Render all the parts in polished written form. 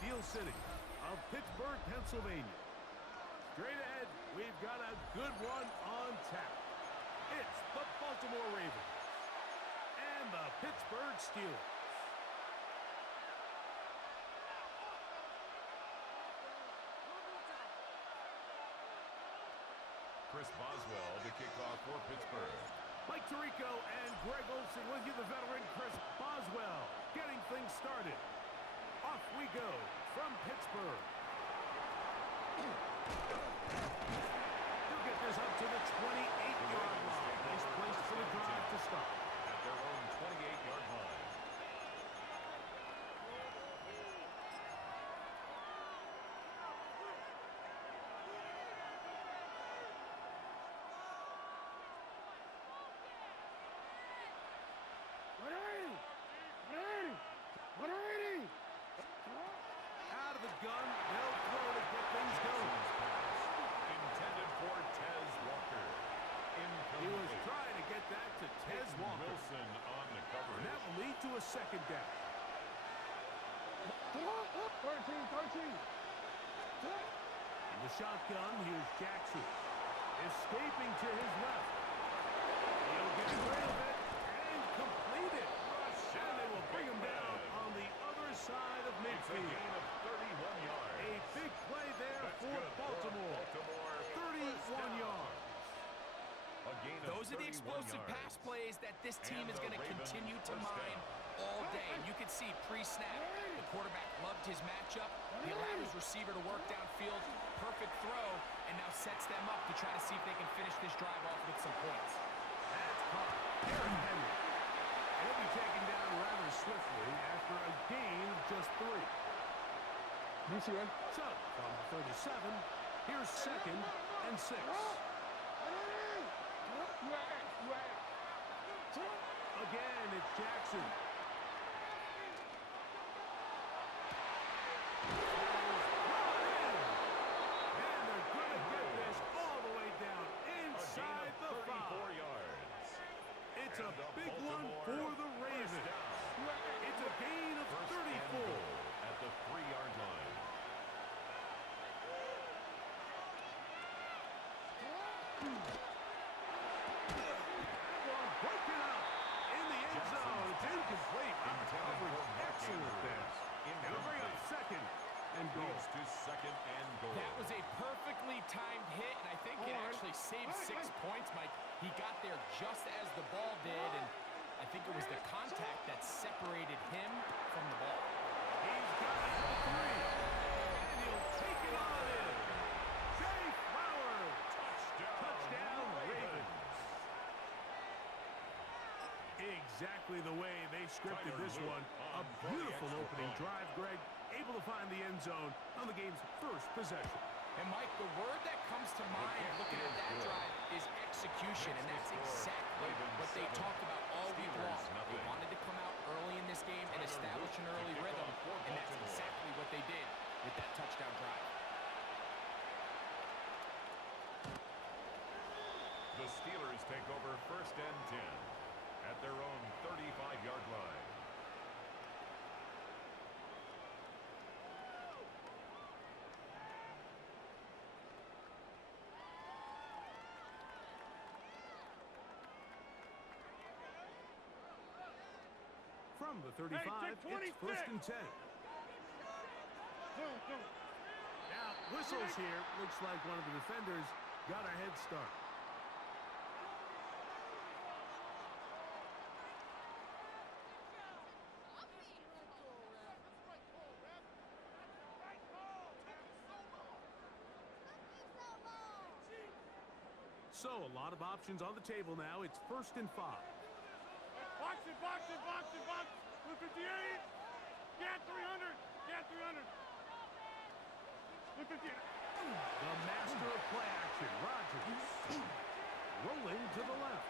Steel City of Pittsburgh, Pennsylvania. Straight ahead, we've got a good one on tap. It's the Baltimore Ravens and the Pittsburgh Steelers. Chris Boswell to kick off for Pittsburgh. Mike Tirico and Greg Olsen with you, the veteran Chris Boswell, getting things started. Off we go from Pittsburgh. He'll get this up to the 28-yard line. Nice place for the drive to start. At their own 28-yard line. Out of the gun, they'll throw to get things going. Intended for Tez Walker. He was trying to get that to Tez Walker. Wilson on the coverage. And that will lead to a second down. 13. In the shotgun, here's Jackson. Escaping to his left. He'll get rid of it and complete it. And they will bring him down on the other side of It's a midfield. gain of 31 yards. A big play there That's for good Baltimore. 31 yards. A gain of Those are the 31 explosive yards. pass plays that this team And is the going to Ravens continue to first mine down. all day. And you can see pre-snap, the quarterback loved his matchup. He allowed his receiver to work downfield. Perfect throw, and now sets them up to try to see if they can finish this drive off with some points. That's caught. Aaron Henry. He'll be taken down rather swiftly after a gain of just 3. DCN. So, from the 37, here's 2nd and 6. Again, it's Jackson. And they're going to get this all the way down inside A the gain of 34 5. yards. It's And a the big one Baltimore for the first Ravens. down. It's a gain of First and 34. goal at the 3-yard line. Broken up in the end zone. It's incomplete. Coverage excellent there. And they'll bring up 2nd and goal. Leads to 2nd and goal. That was a perfectly timed hit, and I think it actually saved 6 points, Mike. He got there just as the ball did, and I think it was the contact that separated him from the ball. He's got it at the 3. And he'll take it on in. Jay Flowers. Touchdown, Ravens. Exactly the way they scripted this one. A beautiful opening drive, Greg. Able to find the end zone on the game's first possession. And, Mike, the word that comes to mind looking at that drive is execution, and that's exactly what they talked about all week long. They wanted to come out early in this game and establish an early rhythm, and that's exactly what they did with that touchdown drive. The Steelers take over 1st and 10 at their own 35-yard line. From the 35, it's 1st and 10. Now, whistles here. Looks like one of the defenders got a head start. So, a lot of options on the table now. It's 1st and 5. Box it. 158. Get 300. 158. The master of play action, Rodgers. Rolling to the left.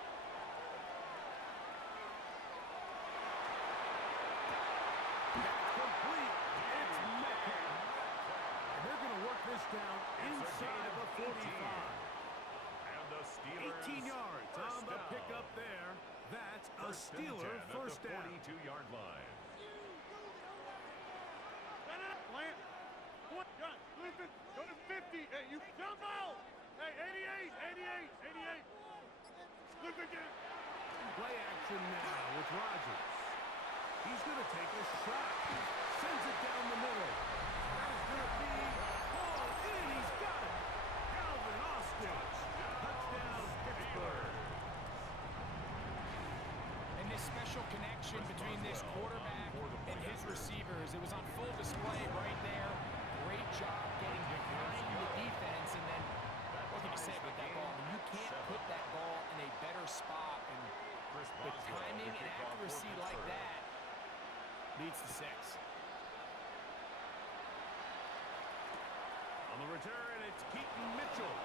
That's complete. It's Metcalf. And they're going to work this down inside the 45. 18 yards on the pickup there. That's a Steeler first down. 42-yard line. Plant. Blue 58. Play action now with Rodgers. He's going to take a shot. Sends it down the middle. That is going to be ball in. He's got it. Calvin Austin. Touchdown, Pittsburgh. And this special connection between this quarterback and his receivers, it was on full display right there. Great job getting behind the defense, and then what can you say with that ball? I mean, you can't put that ball in a better spot, and with timing and accuracy like that, leads to 6. On the return, it's Keaton Mitchell.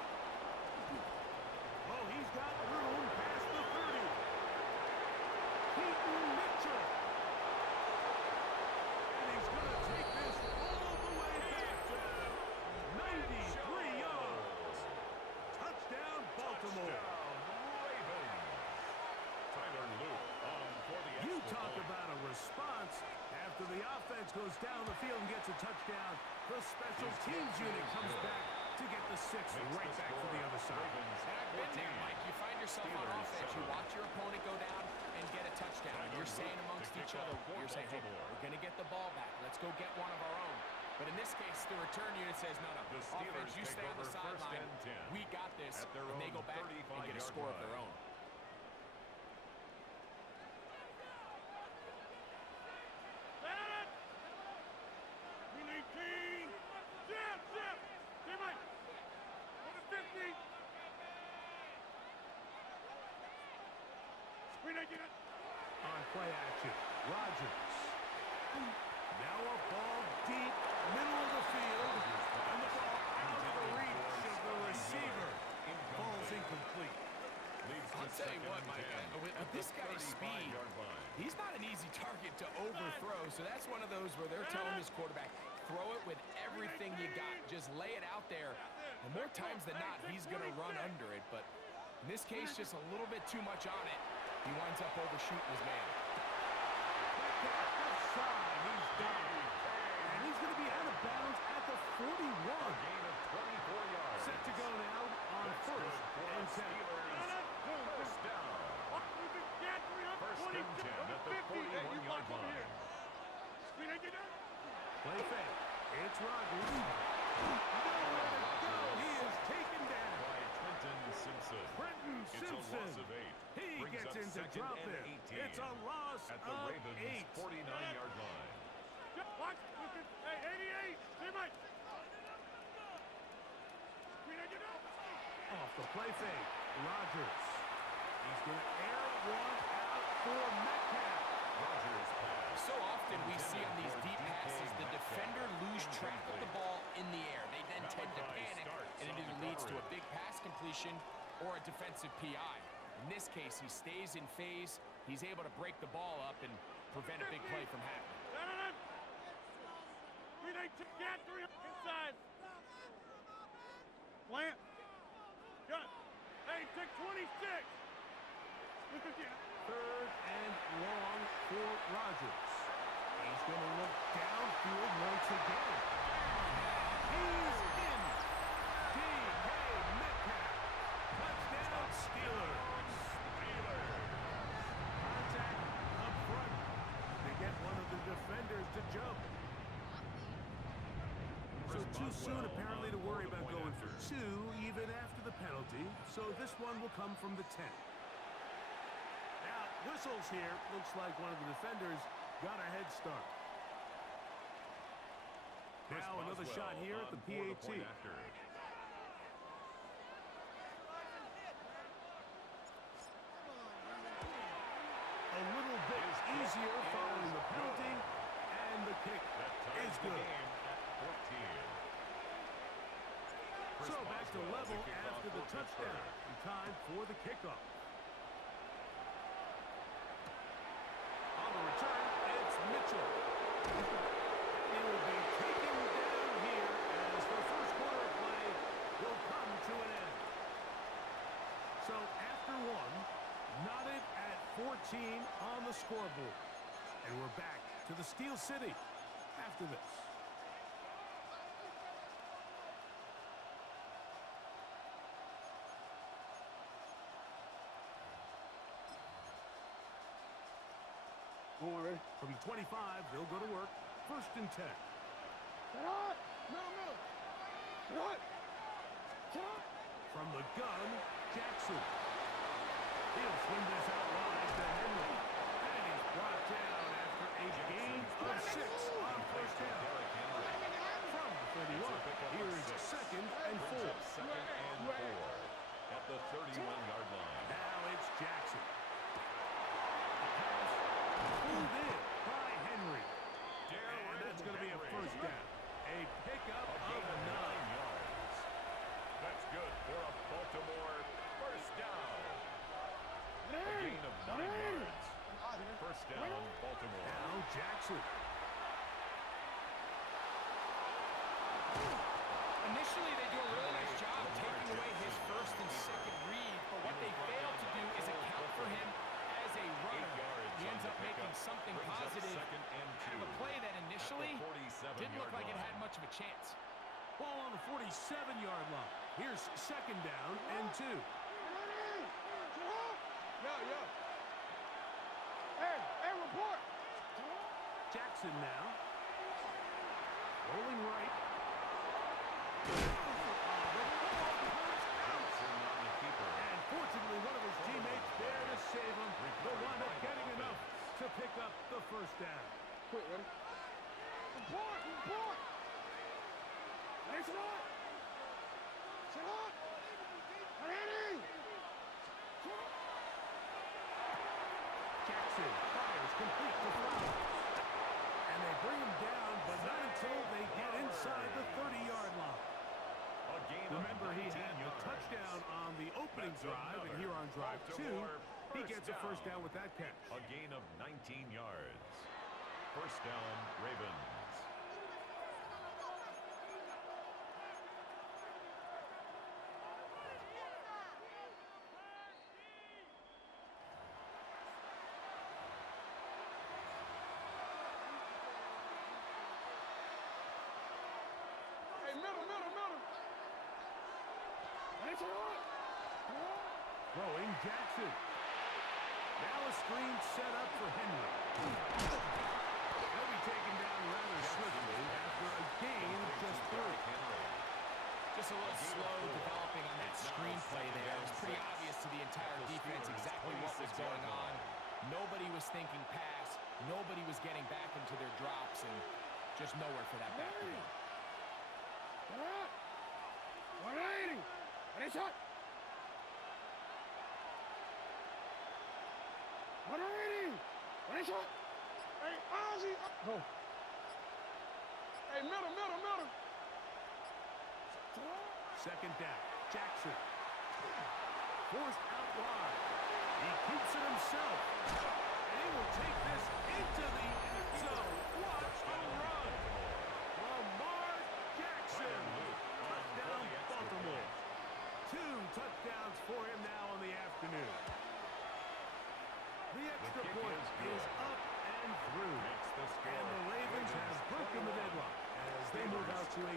Oh, he's got room past the 30. Keaton Mitchell. And he's going to take this all the way back to 93 yards. Touchdown, Baltimore. Tyler Luke on for the You extra talk point. about a response. After the offense goes down the field and gets a touchdown, the special teams unit comes back to get the 6 right back to the other side. I've been there, Mike. You find yourself on offense. You watch your opponent go down and get a touchdown. And you're saying amongst each other, you're saying, hey, we're going to get the ball back. Let's go get one of our own. But in this case, the return unit says, no, The offense, Steelers you take stay on the over first sideline. and 10 We got this. at their And they own go back and get a 35-yard score of their line. own. Set it. Green 18. Zip, zip. Teammate. Over 50. Green 18. On play action, Rodgers. Now a ball deep, middle of the field, and the ball out of the reach of the receiver. Ball's incomplete. I'll tell you what, Mike, with this guy's speed, he's not an easy target to overthrow, so that's one of those where they're telling his quarterback, throw it with everything you got. Just lay it out there. And more times than not, he's going to run under it, but in this case, just a little bit too much on it. He winds up overshooting his man. Left side, he's down. And he's going to be out of bounds at the 41. Gain of 24 yards. Set to go now on first and 10. First down. First and 10 at the 41-yard line. Play fake. It's Rodgers. Nowhere to go. He is taken down. By Trenton Simpson. Trenton It's a Simpson. loss of 8. He Brings gets up in to second drop and it. 18 It's a loss at the of Ravens' 8. 49-yard line. Watch. Hey, 88. Teammate. Off the play fake. Rodgers. He's going to air one out for Metcalf. Rodgers pass. So often we see on these deep passes, the defender lose track of the ball in the air. They then tend to panic, and it either leads to a big pass completion or a defensive PI. In this case, he stays in phase. He's able to break the ball up and prevent a big play from happening. Get 3 inside. Plant. Got it. Hey, take 26. Third and long for Rodgers. He's going to look downfield once again. He's in. D.K. Metcalf. Touchdown, Steelers. Contact up front. They get one of the defenders to jump. So too soon, apparently, to worry about going for 2, even after the penalty. So this one will come from the 10. Now, whistles here. Looks like one of the defenders got a head start. Now another shot here at the PAT. A little bit easier following the penalty, and the kick is good. So back to level after the touchdown. Time for the kickoff. On the return, it's Mitchell. He will be taken down here as the first quarter of play will come to an end. So after one, knotted at 14 on the scoreboard. And we're back to the Steel City after this. From the 25, they'll go to work. 1st and 10. From the gun, Jackson. He'll swing this out wide to Henry. And he's brought down after a gain of 6 on 1st down. From the 31, here's 2nd and 4. Second and 4 at the 31-yard line. Now it's Jackson. The pass pulled in by Henry. And that's going to be a 1st down. A pickup of 9 yards. That's good for a Baltimore 1st down. A gain of 9 yards. 1st down, Baltimore. Now Jackson. Initially, they do a really nice job taking away his 1st and 2nd read, but what they fail to do is account for him as a runner. He ends up making something positive out of a play that initially didn't look like it had much of a chance. Ball on the 47-yard line. Here's 2nd down and 2. Hey, report. Jackson now. Rolling right. And fortunately, one of his teammates there to save him. They'll wind up getting enough to pick up the 1st down. Quick, ready? Report. It's not. Jackson fires complete to Flowers. And they bring him down, but not until they get inside the 30-yard line. Remember, he had a touchdown on the opening drive, and here on drive 2, he gets a 1st down with that catch. A gain of 19 yards. 1st down, Ravens. Throwing Jackson. Now a screen set up for Henry. He'll be taken down rather swiftly after a gain of just 3. Just a little slow developing on that screenplay there. It was pretty obvious to the entire defense exactly what was going on. Nobody was thinking pass. Nobody was getting back into their drops, and just nowhere for that back to go. 180. Ready, shot. 180. Ready, shot. Hey, Ozzy. Go. Hey, middle. 2nd down. Jackson. Forced out wide. He keeps it himself. And he will take this into the end zone. What a run. Lamar Jackson. Touchdown, Baltimore. 2 touchdowns for him now on the afternoon. The extra point is up and through. And the Ravens have broken the deadlock as they move out to a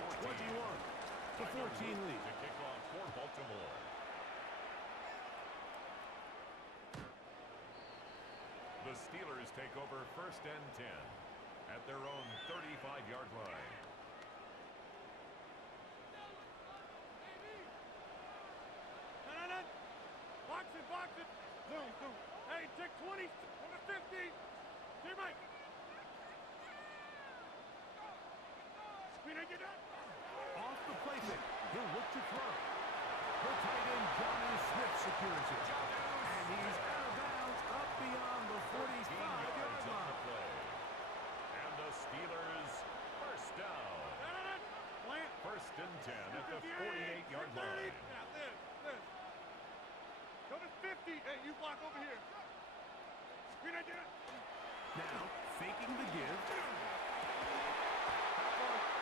21-14 lead. To kick off for Baltimore. The Steelers take over 1st and 10 at their own 35-yard line. Box it. Zoom. Hey, take 20 on the 50. Teammate. Off the playfake. He'll look to throw. The tight end, Jonnu Smith, secures it. And he's out of bounds up beyond the 45-yard line. And the Steelers 1st down. 1st and 10 at the 48-yard line. Now, this. Go to 50. Hey, you block over here. Now, faking the give.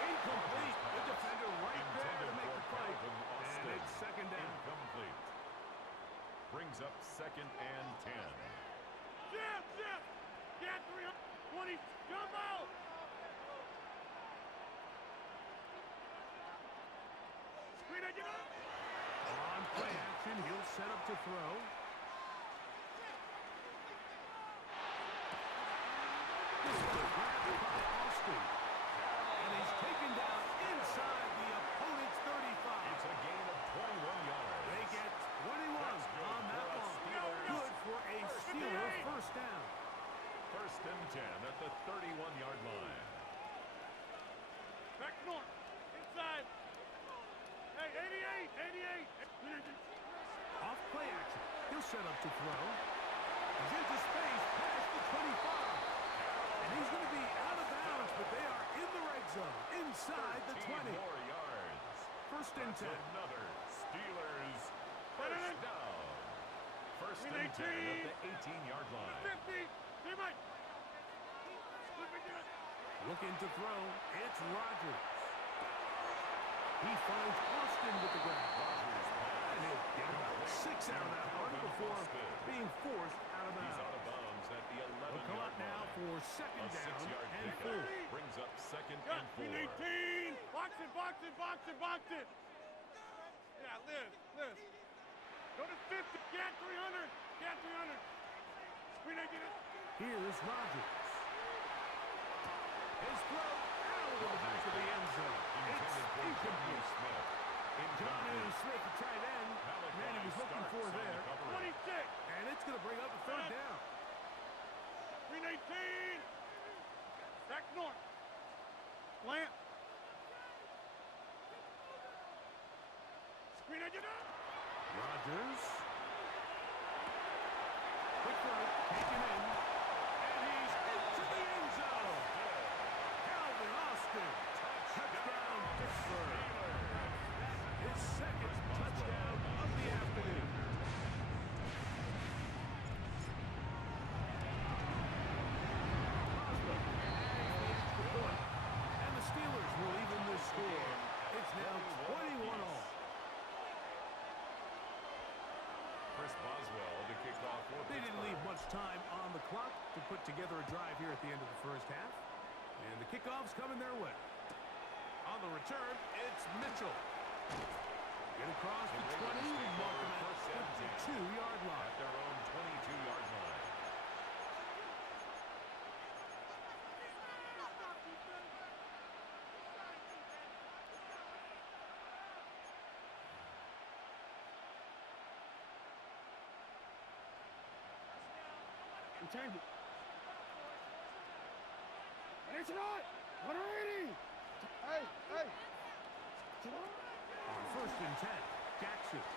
Incomplete. The defender right there to make the play. And it's 2nd down. Incomplete. Brings up 2nd and 10. Jeff! Get 320. Jump out! On play action, he'll set up to throw. Hey, 88. Off play action. He'll set up to throw. He's into space past the 25. And he's going to be out of bounds, but they are in the red zone, inside the 20. More yards. First and 10. Another Steelers first down. First and 10 at the 18-yard line. 50. Teammate. Looking to throw. It's Rodgers. He finds Austin with the grab. And he'll get about 6 out of that one before being forced out of He's bounds. out of bounds at the 11-yard We'll come up line. now for second A down 6-yard and pickup 4. brings up second Yeah, and 4. we need 18. Box it. Yeah, Liz. Go to 50. Get 300. We need to get it. Here's Rodgers. His throw out of the back of the end zone. It's incomplete. Jonnu Smith, the tight end. Man, he was looking for there. 26. And it's going to bring up a third down. 319. Back north. Plant. Screen it up. Rodgers. Quick throw, taken in. And he's into the end zone. Calvin Austin. Touchdown, Pittsburgh. His second touchdown of the afternoon. Osborne adds the extra point. And the Steelers will even this score. It's now 21-all. Chris Boswell to kick off for They didn't Pittsburgh. leave much time on the clock to put together a drive here at the end of the first half. And the kickoff's coming their way. On the return, it's Mitchell. Get across the 20, mark him at the 52-yard line. At their own 22-yard line. Table. It's not. 180. Hey. On first and 10, Jackson. A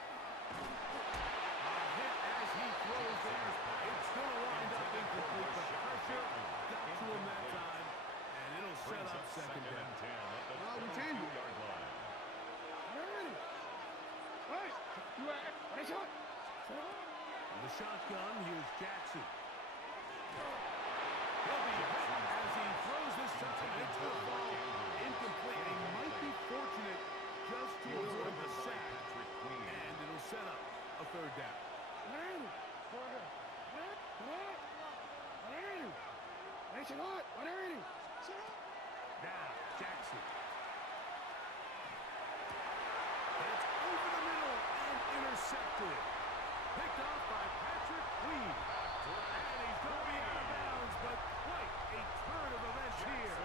hit as he throws there. It's going to wind up incomplete, but pressure got to him that time, and it'll set Brings up second and down. 10 at the Wow, we 22-yard line. Hey. It's not. In the shotgun, here's Jackson. He'll be hit as he throws this time. It's going to fall incomplete. He might be fortunate just to avoid the sack, and it'll set up a third down. Now, Jackson. It's over the middle and intercepted. Picked off by Patrick Queen. And he's going to be out of bounds, but quite a turn of events here.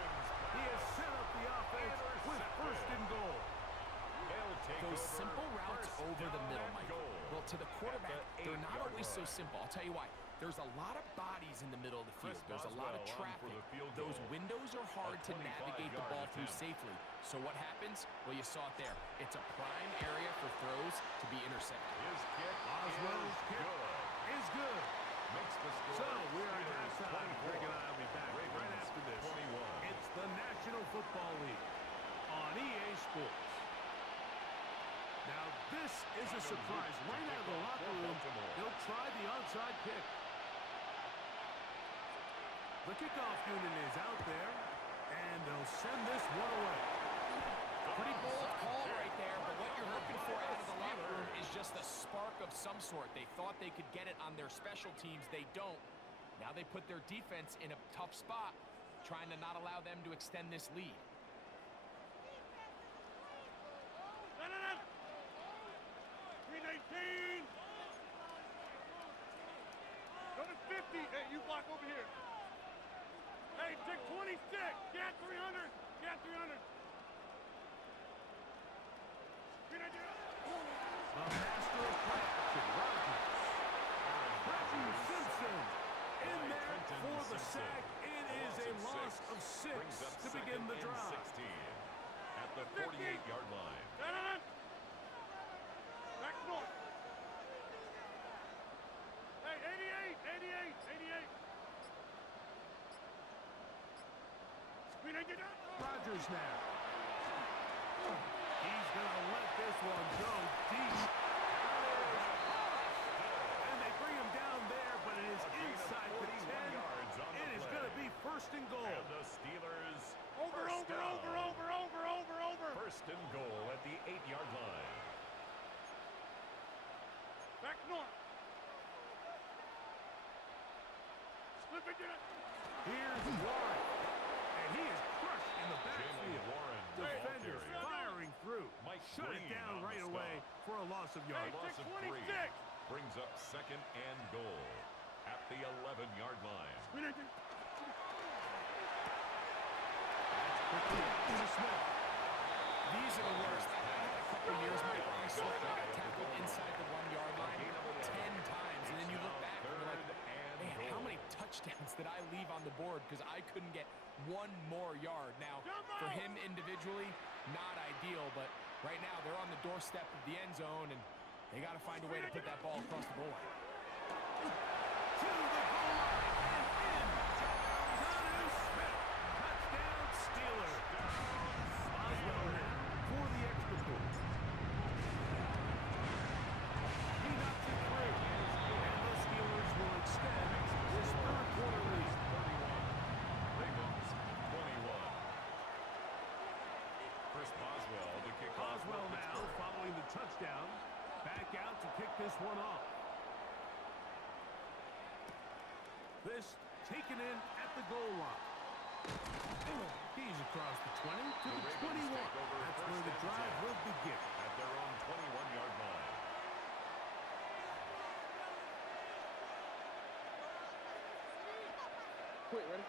He has set up the offense with first and goal. Those simple routes over the middle, Michael. Well, to the quarterback, they're not always so simple. I'll tell you why. There's a lot of bodies in the middle of the field. There's a lot of traffic. Those windows are hard to navigate the ball through safely. So what happens? Well, you saw it there. It's a prime area for throws to be intercepted. His kick Oswell's kick is good. Makes the score. So we're at Steelers halftime. 24. Greg and I will be back right Ravens after this. 21. It's the National Football League on EA Sports. Now, this is a surprise. Right out of the locker room, they'll try the onside kick. The kickoff unit is out there, and they'll send this one away. Pretty bold call right there, but what you're looking for out of the locker room is just a spark of some sort. They thought they could get it on their special teams. They don't. Now they put their defense in a tough spot, trying to not allow them to extend this lead. No. 319. Go to 50. Hey, you block over here. Hey, take 26. Get 300. The master of play action, Rodgers. Reggie Simpson in there for the sack. It is a loss of 6 to begin the drive. Rodgers now. He's going to let this one go deep. And they bring him down there, but it is inside the 10. It is going to be first and goal. And the Steelers Over. first and goal at the 8-yard line. Back north. Slip it in. Here's Warren. And he is crushed in the Jaylen backfield. Warren, the ball Defenders carrier. firing through. Mike Shut it Green down on the right stop. away for a loss of A yards. loss of 3 brings up second and goal at the 11-yard line. Quickly to Smith. These are the worst. I had a couple years where I swear I got tackled inside the 1-yard line 10 times, and then you look back and you're like, man, how many touchdowns did I leave on the board because I couldn't get one more yard? Now, for him individually, not ideal, but right now they're on the doorstep of the end zone, and they got to find a way to put that ball across the goal line. To the goal line and in. Jonnu Smith. Touchdown, Steelers. Boswell in for the extra point. He knocks it through. And the Steelers will extend this third quarter lead. 31. Ravens 21. Chris Boswell to kick off. Boswell now following the touchdown. Back out to kick this one off. This taken in at the goal line. He's across the 20 to the 21. That's where the drive will begin. At their own 21-yard line. Wait, ready?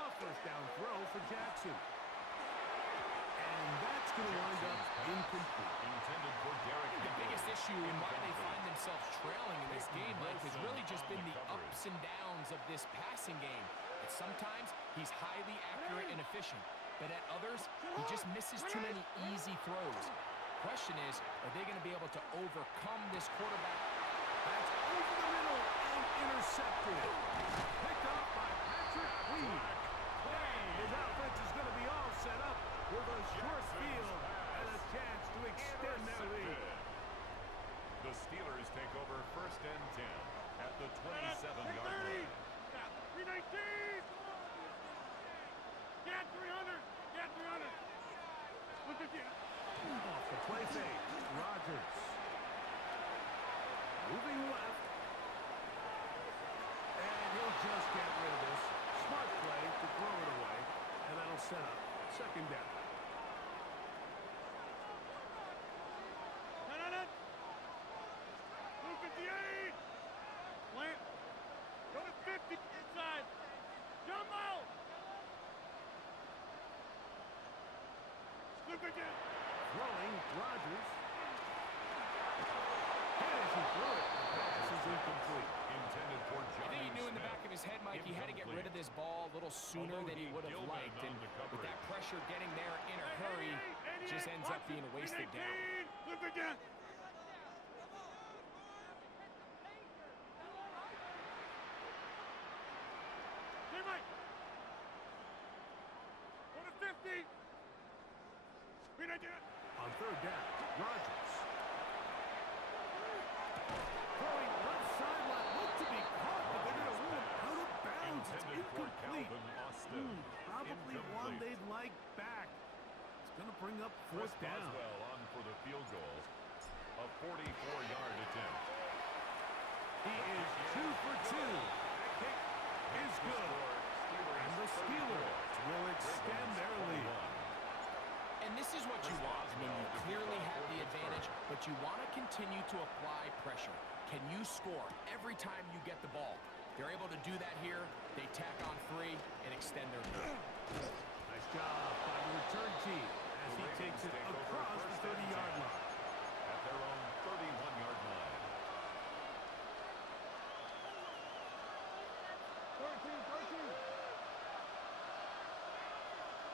A first down throw for Jackson. And that's going to wind up incomplete. Intended for Derek The Henry. biggest issue and why they find themselves trailing in this game, Mike, has really just been the ups and downs of this passing game. And sometimes he's highly accurate and efficient, but at others, he just misses too many easy throws. Question is, are they going to be able to overcome this quarterback? That's over the middle and intercepted. Picked up by Patrick Reed. And his offense is going to be all set up with a short field and a chance to extend their lead. The Steelers take over first and 10 at the 27-yard line. 319. Get 300. Get 300. Look at you. Off the play fake, Rodgers. Moving left. And he'll just get rid of this. Smart play to throw it away. And that'll set up second down. Move 58. Plant. Go to 50 inside. Jump out. Slip again. Throwing, Rodgers. Hit as he threw it. The pass is incomplete. Intended for I John think he knew in the Smith. back of his head, Mike, he had to get rid of this ball a little sooner than he would have liked. And with that pressure getting there in a hurry, it just ends up being a wasted down. Slip again. Hey, Mike. Go to 50. 319. On third down, Rodgers. Throwing left sideline. Looked to be caught, but they're going to rule him out of bounds. It's Intended for incomplete. Calvin Austin. Probably one Incomplete. they'd like back. It's going to bring up Chris fourth down. Boswell on for the field goal. A 44-yard attempt. He is 2 for 2. That kick is good. And the Steelers will extend their lead. And this is what you want. I mean, you clearly have the advantage, but you want to continue to apply pressure. Can you score every time you get the ball? They're able to do that here. They tack on 3 and extend their lead. Nice job by the return team as he takes it across the 30-yard line. At their own 31-yard line. 13.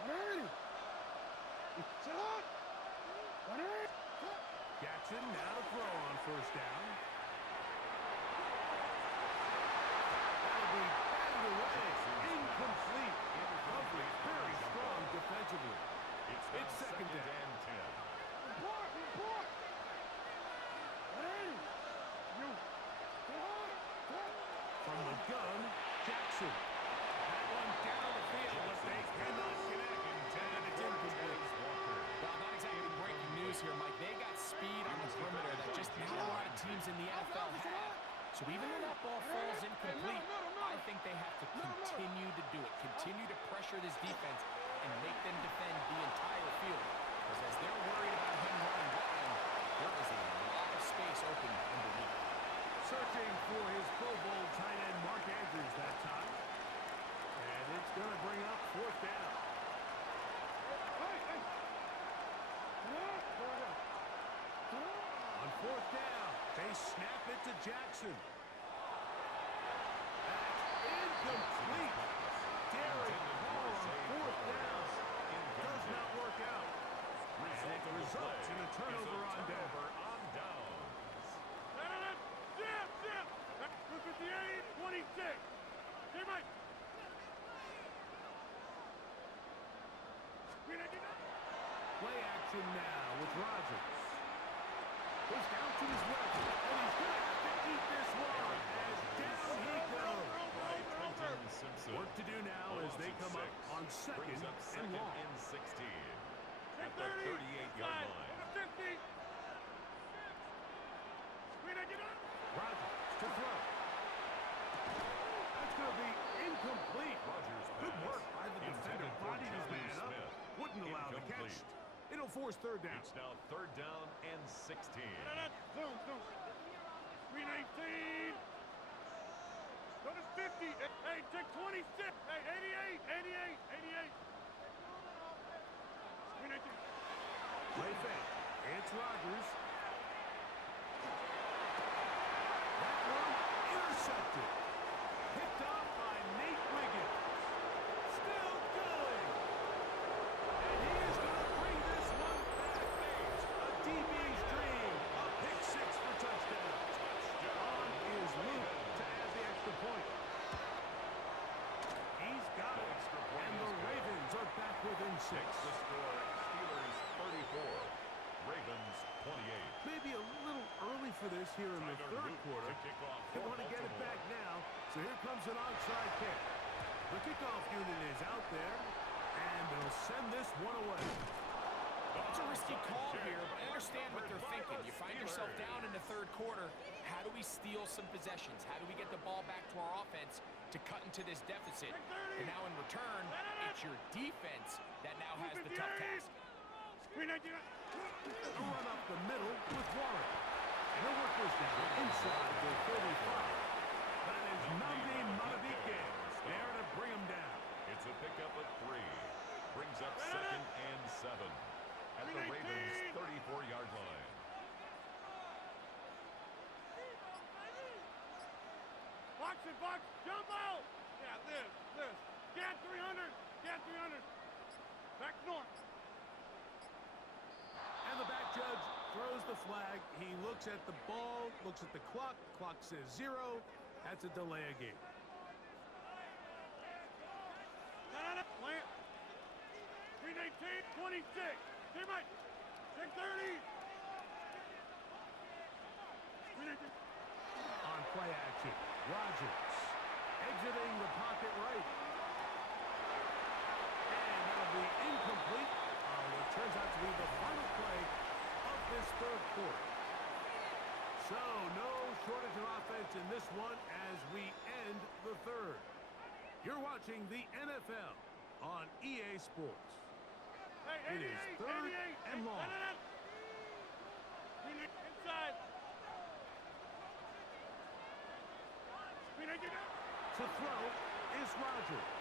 Ready. Sit up. Jackson now to throw on first down. Jackson. That one down the field, but they cannot connect. And it's incomplete. Well, not exactly breaking news here, Mike. They got speed on the perimeter that just not a lot of teams in the NFL have. So even when that ball falls incomplete, I think they have to continue to do it. Continue to pressure this defense and make them defend the entire field. Because as they're worried about him running wide, there is a lot of space open underneath. Searching for his Pro Bowl tight end Mark Andrews that time. And it's going to bring up fourth down. On fourth down, they snap it to Jackson. That's incomplete. Derek Carr on fourth down. Does not work out. And it results in a turnover on down. Zip! 58, 26. Hey, Mike. Play action now with Rodgers. Goes down to his left, and he's going to have to eat this one as down he goes. Work to do now as they come up on second and long. And 16 at the 38-yard line. Rodgers to throw. That's going to be incomplete. Good work by the defender. Bodied his man up. Wouldn't allow the catch. It'll force third down. It's now third down and 16. Zoom. 319. Go to 50. Hey, check 26. Hey, 88. 319. Play fake. It's Rodgers. That one intercepted. Picked off by Nate Wiggins. Still going. And he is going to bring this one back. A DB's dream. A pick six for touchdown. On is Luke to add the extra point. He's got it. And the Ravens are back within six. The score, Steelers 34, Ravens 28. Maybe a little early for this here in the third quarter. They want to get it back now, so here comes an onside kick. The kickoff unit is out there, and they'll send this one away. It's a risky call here, but I understand what they're thinking. You find yourself down in the third quarter. How do we steal some possessions? How do we get the ball back to our offense to cut into this deficit? And now in return, it's your defense that now has the tough task. 319. A run up the middle with Warren. And he'll work this down inside the 35. That is Nnamdi Madubuike there to bring him down. It's a pickup of 3. Brings up second and 7 at the Ravens 34-yard line. Box, jump out! Yeah, this. Get 300. Back north. And the back judge throws the flag. He looks at the ball, looks at the clock. Clock says 0. That's a delay of game. Plant. 319, 26. Hey, Mike. 630. 319. On play action, Rodgers exiting the pocket right. And that'll be incomplete on what turns out to be the final play of this third quarter. So no shortage of offense in this one as we end the third. You're watching the NFL on EA Sports. Hey, It is third and long. Inside. To throw is Rodgers.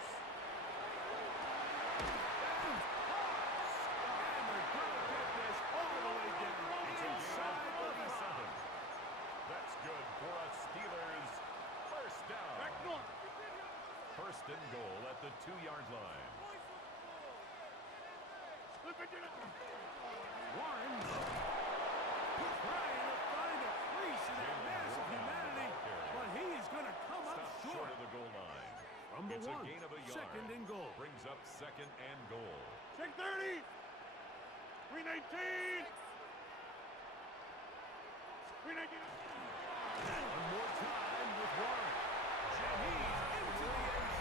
And they're going to get this all the way down inside the 5. That's good for a Steelers first down. Back north. First and goal at the 2-yard line. Warren trying to find a crease in that mass of humanity, but he's going to come up Short of the goal line. from the It's a 1. gain of a yard. Second and goal. Brings up second and goal. Check 30. 319. 319. One more time with Warren. And he's into the end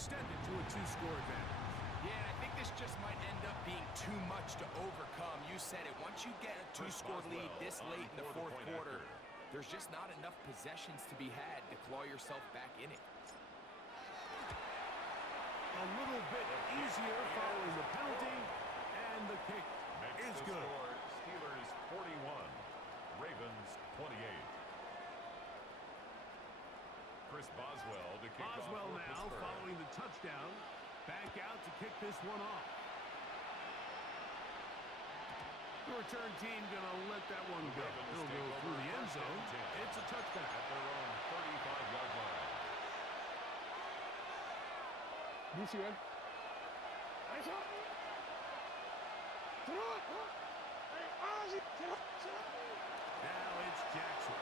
extend it to a two-score advantage. Yeah, and I think this just might end up being too much to overcome. You said it. Once you get a two-score lead this late in the fourth quarter, there's just not enough possessions to be had to claw yourself back in it. A little bit easier following the penalty, and the kick is good. Steelers 41, Ravens 28. Chris Boswell to kick off Boswell for now Pittsburgh. following the touchdown. Back out to kick this one off. The return team going to let that one go. He'll go through the end zone. It's a touchback. At their own 35-yard line. Now it's Jackson.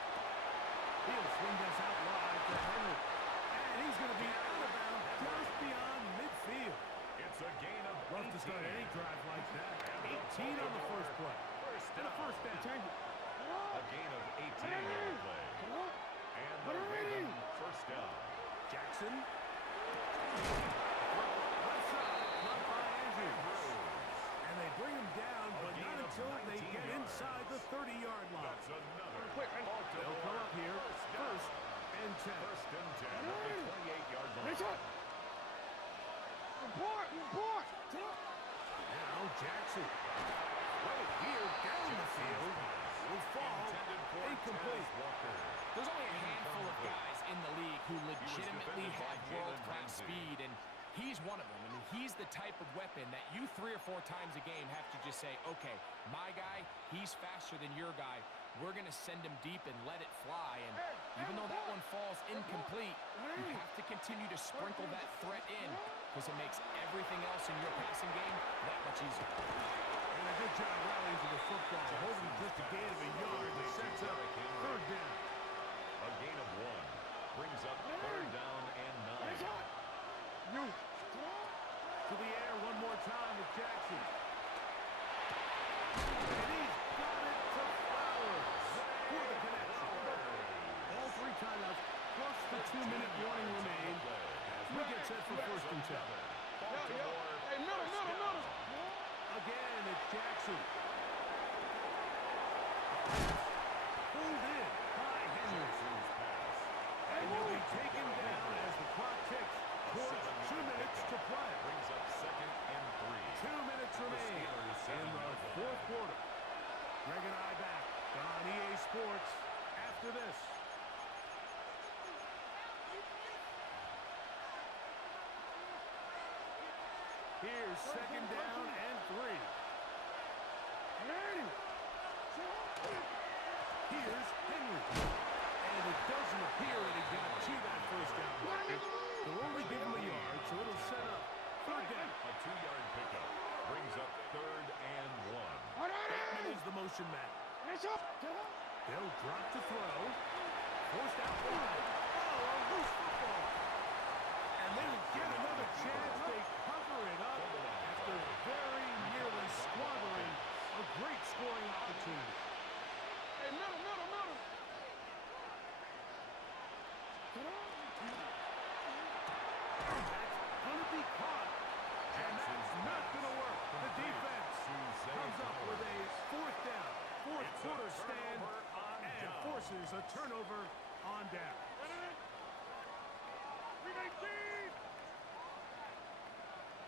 He'll swing this out wide to Henry. And he's going to be out of bounds just beyond midfield. It's a gain of Rough to start any drive like that. 18 on the first play. And a first down. A gain of 18 on the play. And the Ravens first down. Jackson. Left side, caught by Andrews. And they bring him down, but not until they get inside the 30-yard line. That's another. They'll come up here, first and 10. First and 10 at the 28-yard line. Now Jackson. Right here, down the field. Will fall. Incomplete. There's only a handful of guys in the league who legitimately have world-class speed, and he's one of them. I mean, he's the type of weapon that you 3 or 4 times a game have to just say, okay, my guy, he's faster than your guy. We're going to send him deep and let it fly. And even though that one falls incomplete, you have to continue to sprinkle that threat in because it makes everything else in your passing game that much easier. And a good job rallying to the football, holding just a gain of a yard that sets up third down. A gain of 1 brings up third down and 9. To the air one more time with Jackson. And he's got it to Flowers for the connection. All 3 timeouts plus the 2-minute warning remain as we get set for first and 10. Again, it's Jackson. Pulled in by Henry. And he'll be taken down as the clock ticks towards 2 minutes to play. Brings up second and 3. 2 minutes remain in the fourth quarter. Greg and I back on EA Sports after this. Here's second down and 3. Here's Henry. And it doesn't appear that he got to that first down marker. They'll only give him a yard, so it'll set up third down. A 2-yard pickup brings up third and 1. Bateman is the motion man. They'll drop to throw. Forced out wide. Oh, a loose football. And they would get another chance. They cover it up after very nearly squandering a great scoring opportunity. That's going to be caught. And that's not going to work. The defense comes up with a fourth down. Fourth quarter stand and forces a turnover on down.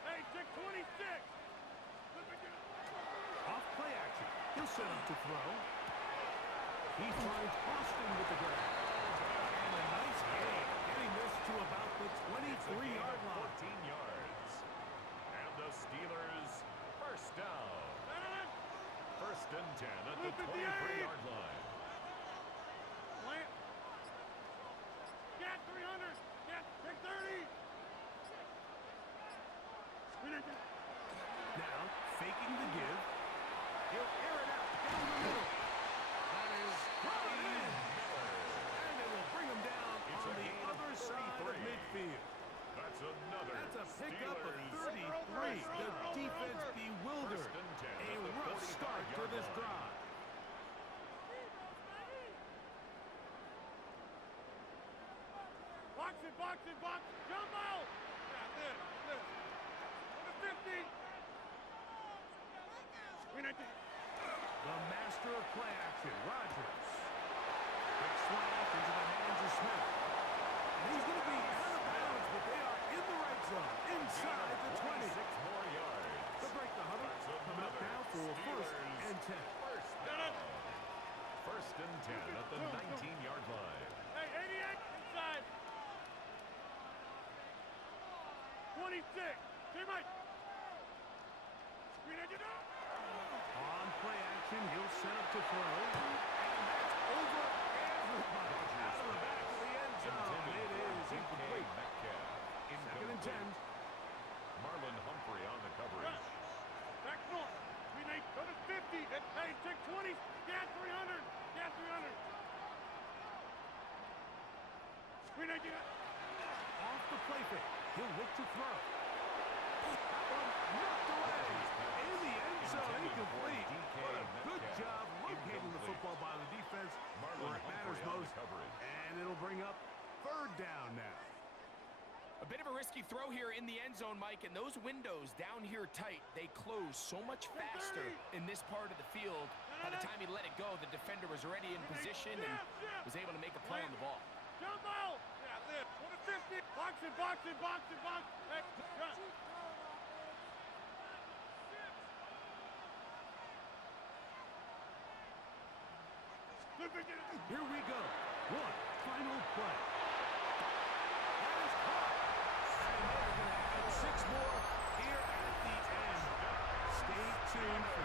Hey, check 26. Off play action. He'll set up to throw. He finds Austin with the grab. And a nice gain, getting this to about the 23-yard line. 14 yards. And the Steelers first down. First and 10 at the 23-yard line. Plant. Get 300. Get 30. Now, faking the give. He'll air it out down the middle. That is brought in. And it will bring him down on the other side of midfield. That's another. That's a pickup of 33. The defense bewildered. A rough start to this drive. Box it, box it, box it. Jump out. Yeah, 26. Teammate. Screen agent. On play action, he'll set up to throw. And that's over everybody. Out of the back of the end zone. It is incomplete. Second and 10. Marlon Humphrey on the coverage. Back north. Screen agent. Go to 50. Hey, check 20. Gas 300. Gas 300. Screen agent. Off the play fake. He'll look to throw. That one knocked away. In the end zone, incomplete. What a good job locating the football by the defense where it matters most. And it'll bring up third down now. A bit of a risky throw here in the end zone, Mike, and those windows down here tight, they close so much faster in this part of the field. By the time he let it go, the defender was already in position and was able to make a play on the ball. Jump out. Yeah, lift. Go to 50. Box it, box it, box it, box it. Hey, cut. Here we go. One final play. That is caught. And they're going to add 6 more here at the end. Stay tuned for